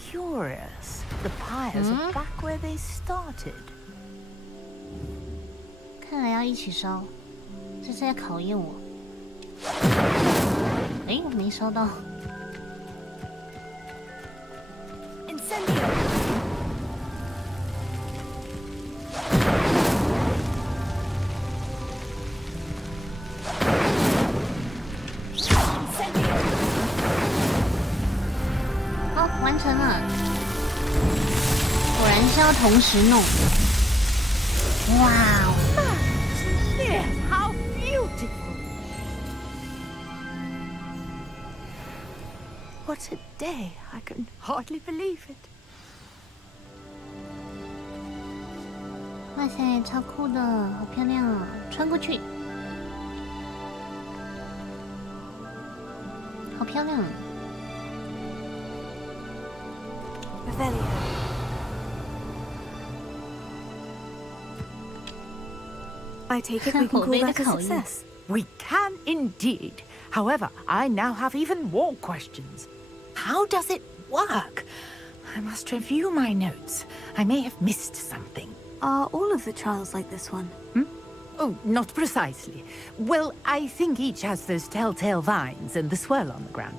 Curious. The pyres are back where they started. 看来要一起烧，这是在考验我。哎，我没烧到。好，完成了。果然是要同时弄。哇哦！ Yes, how beautiful! What a day! I can hardly believe it. 哇塞，超酷的，好漂亮啊！穿过去，好漂亮。I take it we can call that a success. We can indeed. However, I now have even more questions. How does it work? I must review my notes. I may have missed something. Are all of the trials like this one? Oh, not precisely. Well, I think each has those telltale vines and the swirl on the ground.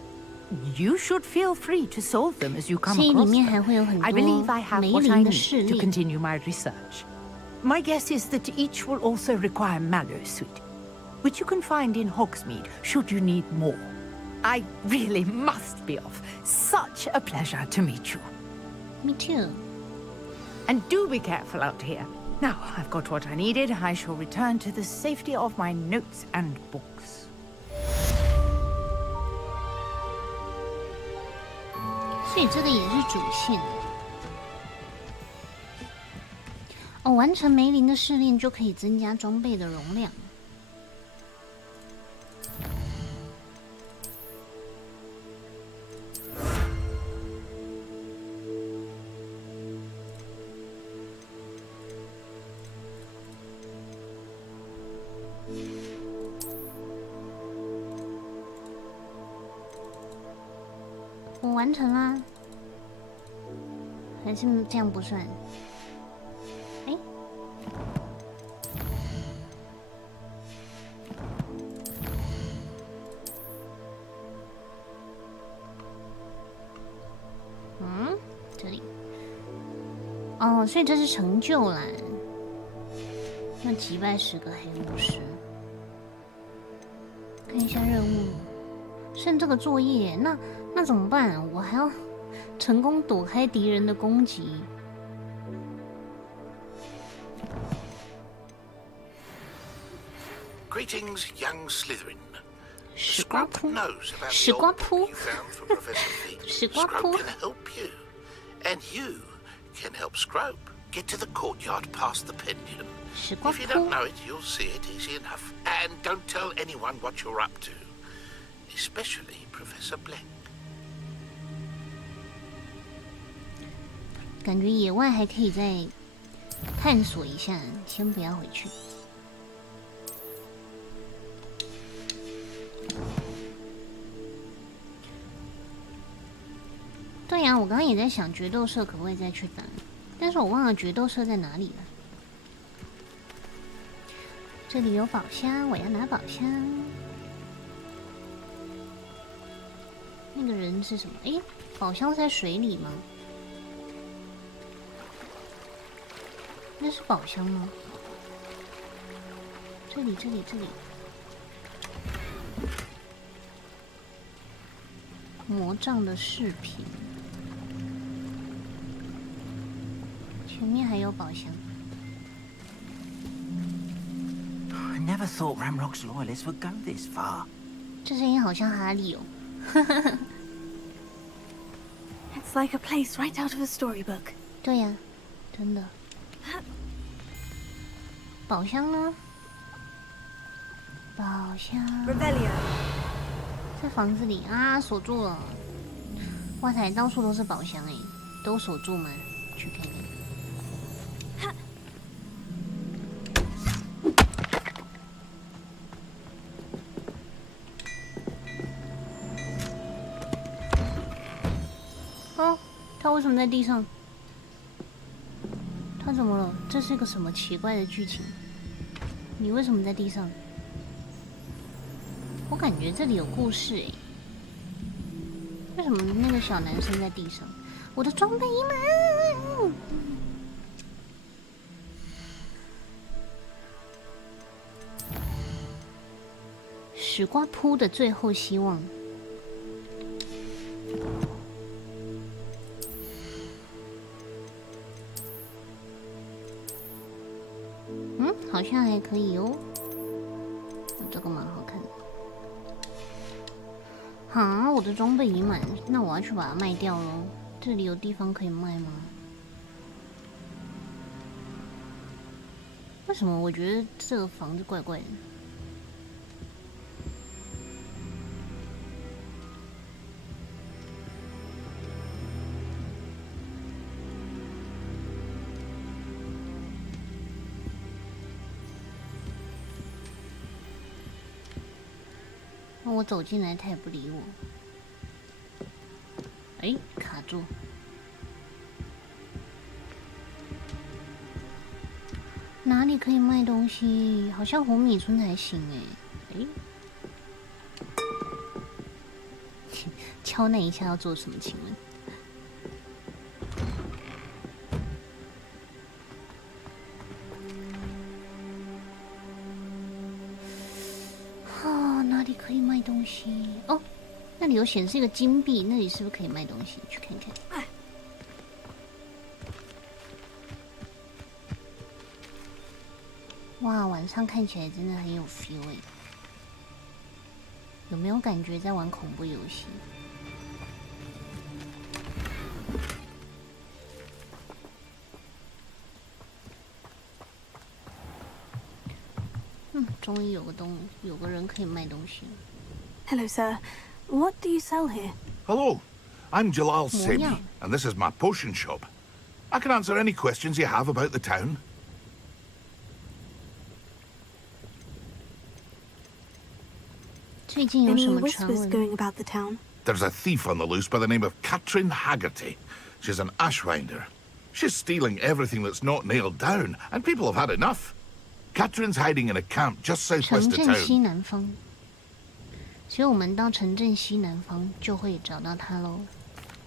You should feel free to solve them as you come across them. I believe I have what I need to continue my research. My guess is that each will also require mallowsweet, which you can find in Hogsmeade should you need more. I really must be off. Such a pleasure to meet you. Me too. And do be careful out here. Now I've got what I needed. I shall return to the safety of my notes and books. 所以这个也是主线。哦，完成梅林的试炼就可以增加装备的容量。我完成啦，还是这样不算？哎，这里，哦，所以这是成就栏，要击败10个黑巫师。看一下任务，剩这个作业，那怎么办？我还要成功躲开敌人的攻击。Greetings, young Slytherin. 史瓜扑， knows about 史 the 瓜 old 扑， book you found from Professor V. 史瓜扑 Scrope can help you, and you can help Scrope. Get to the courtyard past the pendulum. 史瓜 If you 扑 don't know it, you'll see it easy enough. And don't tell anyone what you're up to, especially Professor Blank. 感觉野外还可以再探索一下，先不要回去。对呀、我刚刚也在想决斗社可不可以再去打，但是我忘了决斗社在哪里了。这里有宝箱，我要拿宝箱。那个人是什么？诶，宝箱是在水里吗？那是宝箱吗？这里。魔杖的饰品，前面还有宝箱。I never thought Ramrock's loyalists would go this far. 这声音好像哈利哦。It's like a place right out of a storybook. 对呀、真的。宝箱呢？宝箱。Revelio. 在房子里啊，锁住了。哇塞，到处都是宝箱哎，都锁住吗？去看看。哦，他为什么在地上？他怎么了？这是个什么奇怪的剧情？你为什么在地上？我感觉这里有故事诶。为什么那个小男生在地上？我的装备已满。史瓜扑的最后希望。好像还可以哦。这个蛮好看的。啊，我的装备已满，那我要去把它卖掉咯。这里有地方可以卖吗？为什么我觉得这个房子怪怪的？我走进来，他也不理我。哎，卡住。哪里可以卖东西？好像红米村才行哎。敲那一下要做什么？请问？哪里可以卖东西？哦，那里有显示一个金币，那里是不是可以卖东西？去看看。哇，晚上看起来真的很有 feel 哎，有没有感觉在玩恐怖游戏？终于有个人可以卖东西。Hello, sir. What do you sell here? Hello, I'm Jalal Semi, and this is my potion shop. I can answer any questions you have about the town. 最近有什 Any 么传 whispers 闻？ going about the town? There's a thief on the loose by the name of Katrin Haggerty. She's an ashwinder. She's stealing everything that's not nailed down, and people have had enough. Katrin's hiding in a camp just 城 southwest of 镇西 town. 南方，所以我们到城镇西南方就会找到它喽。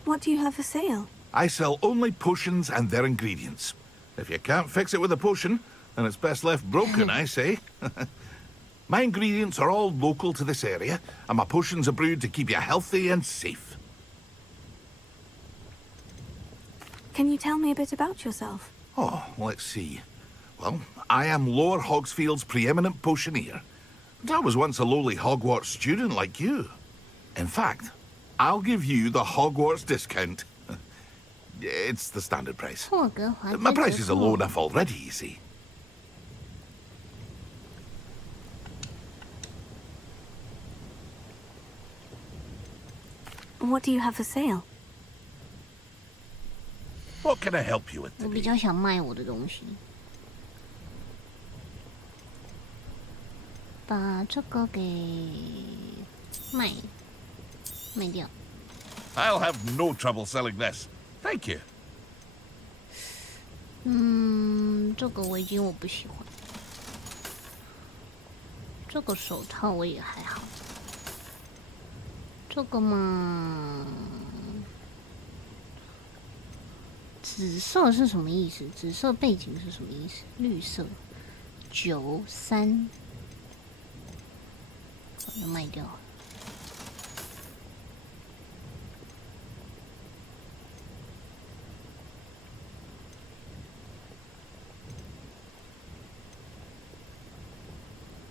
What do you have for sale? I sell only potions and their ingredients. If you can't fix it with a potion, then it's best left broken, I say. My ingredients are all local to this area, and my potions are brewed to keep you healthy and safe. Can you tell me a bit about yourself? Oh, let's see. Well, I am Lower Hogsfield's preeminent potioneer. And I was once a lowly Hogwarts student like you. In fact, I'll give you the Hogwarts discount. It's the standard price. 霍格华兹 My prices are low 的 enough already, you see. What do you have for sale? What can I help you with 我比 today? 较想卖我的东西，把这个给卖掉。 I'll have no trouble selling this. Thank you. 这个围巾我不喜欢，这个手套我也还好。这个嘛，紫色是什么意思？紫色背景是什么意思？绿色93，我就卖掉了。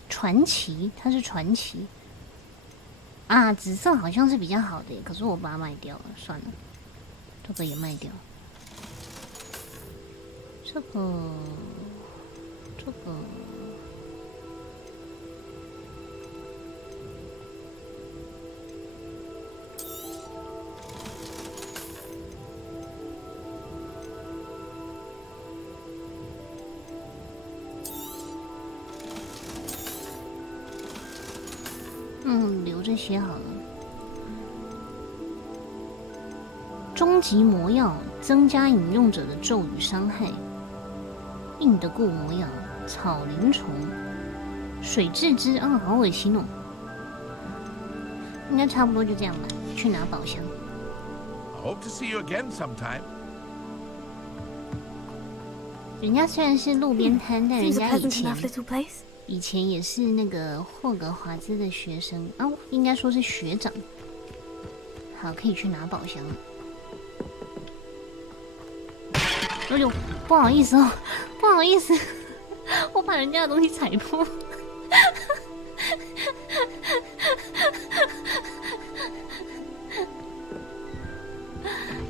传奇，它是传奇啊，紫色好像是比较好的耶，可是我把它卖掉了，算了，这个也卖掉。这个，留这些好了。终极魔药增加饮用者的咒语伤害。硬的固魔药，草灵虫，水蛭之啊，好恶心哦。应该差不多就这样吧。去拿宝箱。 I hope to see you again sometime. 人家虽然是路边摊，但人 Seems a 家 pleasant enough little place. 以前也是那个霍格华兹的学生啊，应该说是学长。好，可以去拿宝箱了。哎呦，不好意思哦，不好意思，我把人家的东西踩破。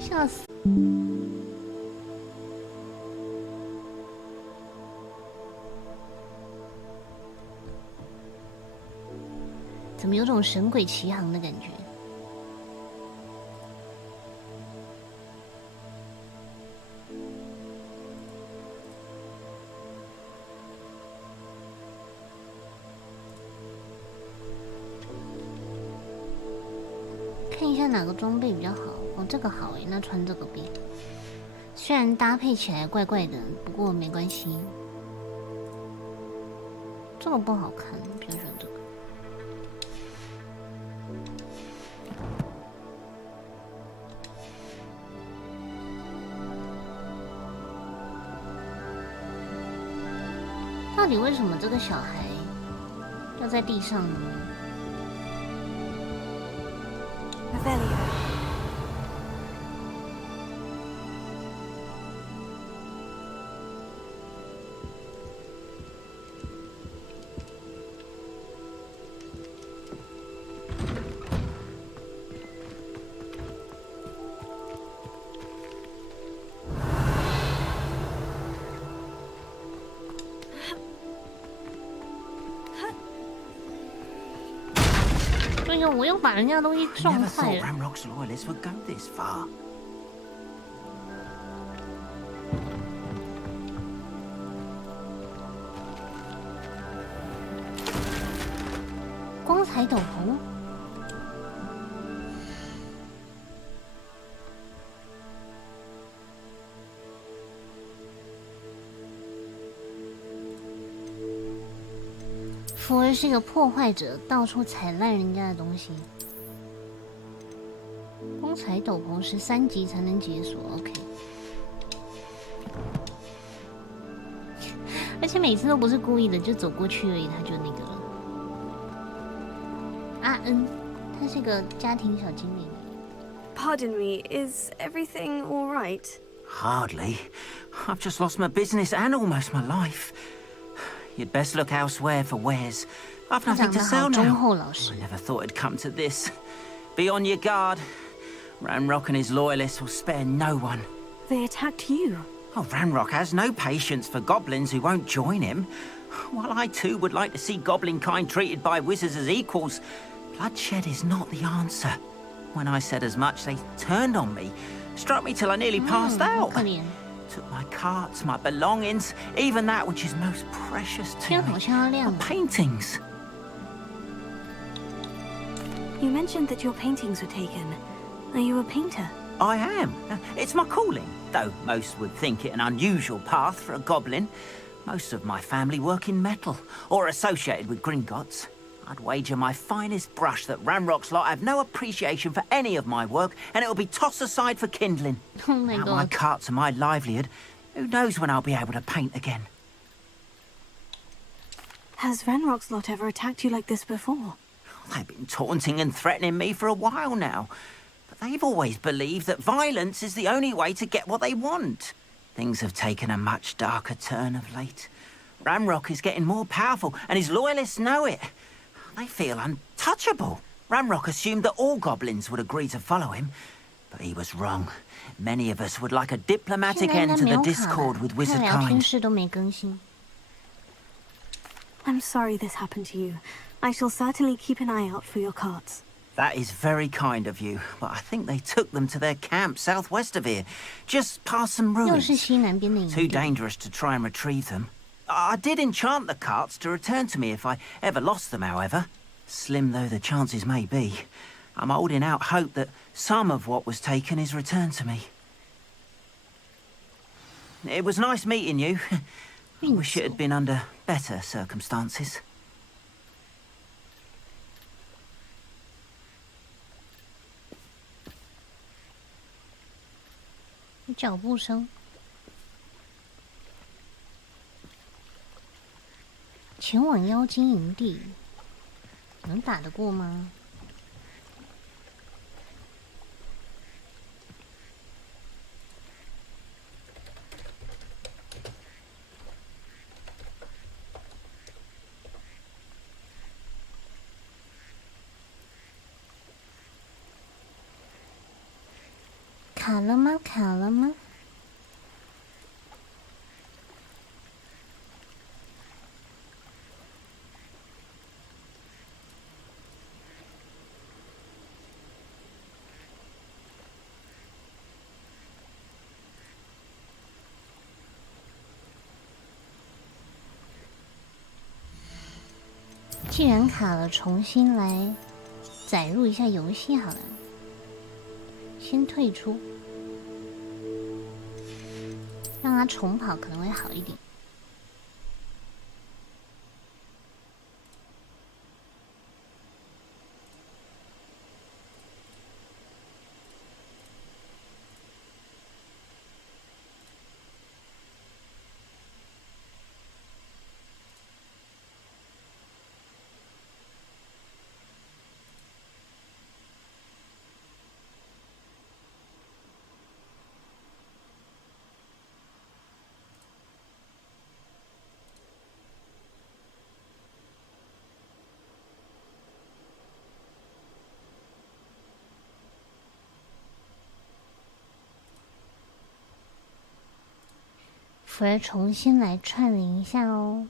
笑死！怎么有种神鬼奇航的感觉？看一下哪个装备比较好。哦，这个好诶，那穿这个呗。虽然搭配起来怪怪的，不过没关系。这个不好看，比较喜欢这个。到底为什么这个小孩要在地上呢？ Revelio. 哎呦，我又把人家的东西撞 Never 坏 thought 了。 Ramrock's loyalists would go this far. 光彩斗篷。福儿是个破坏者，到处踩烂人家的东西。光彩斗篷13级才能解锁 ，OK。而且每次都不是故意的，就走过去而已，他就那个了。阿恩，他是个家庭小精灵。Pardon me, is everything all right? Hardly. I've just lost my business and almost my life. You'd best look elsewhere for wares. I've nothing to sell now. I never thought it'd come to this. Be on your guard. Ranrock and his loyalists will spare no one. They attacked you. Oh, Ranrock has no patience for goblins who won't join him. While I too would like to see goblin kind treated by wizards as equals, bloodshed is not the answer. When I said as much, they turned on me, struck me till I nearly passed out. Took my carts, my belongings, even that which is most precious to me, my paintings. You mentioned that your paintings were taken. Are you a painter? I am. It's my calling, though most would think it an unusual path for a goblin. Most of my family work in metal, or associated with Gringotts. I'd wager my finest brush that Ranrock's lot have no appreciation for any of my work, and it'll be tossed aside for kindling. Oh my Without God. my carts and my livelihood, who knows when I'll be able to paint again? Has Ranrock's lot ever attacked you like this before? They've been taunting and threatening me for a while now. But they've always believed that violence is the only way to get what they want. Things have taken a much darker turn of late. Ranrock is getting more powerful, and his loyalists know it. They feel untouchable. Ranrock assumed that all goblins would agree to follow him, but he was wrong. Many of us would like a diplomatic end to the discord with wizard kind. I'm sorry this happened to you. I shall certainly keep an eye out for your carts. That is very kind of you, but I think they took them to their camp southwest of here, just past some ruins. Too dangerous to try and retrieve them. I did enchant the carts to return to me if I ever lost them, however. Slim though the chances may be, I'm holding out hope that some of what was taken is returned to me. It was nice meeting you. I wish it had been under better circumstances. 脚步声，前往妖精营地，能打得过吗？卡了吗？卡了吗？既然卡了，重新来载入一下游戏好了。先退出。让它重跑可能会好一点。福儿重新来串联一下哦。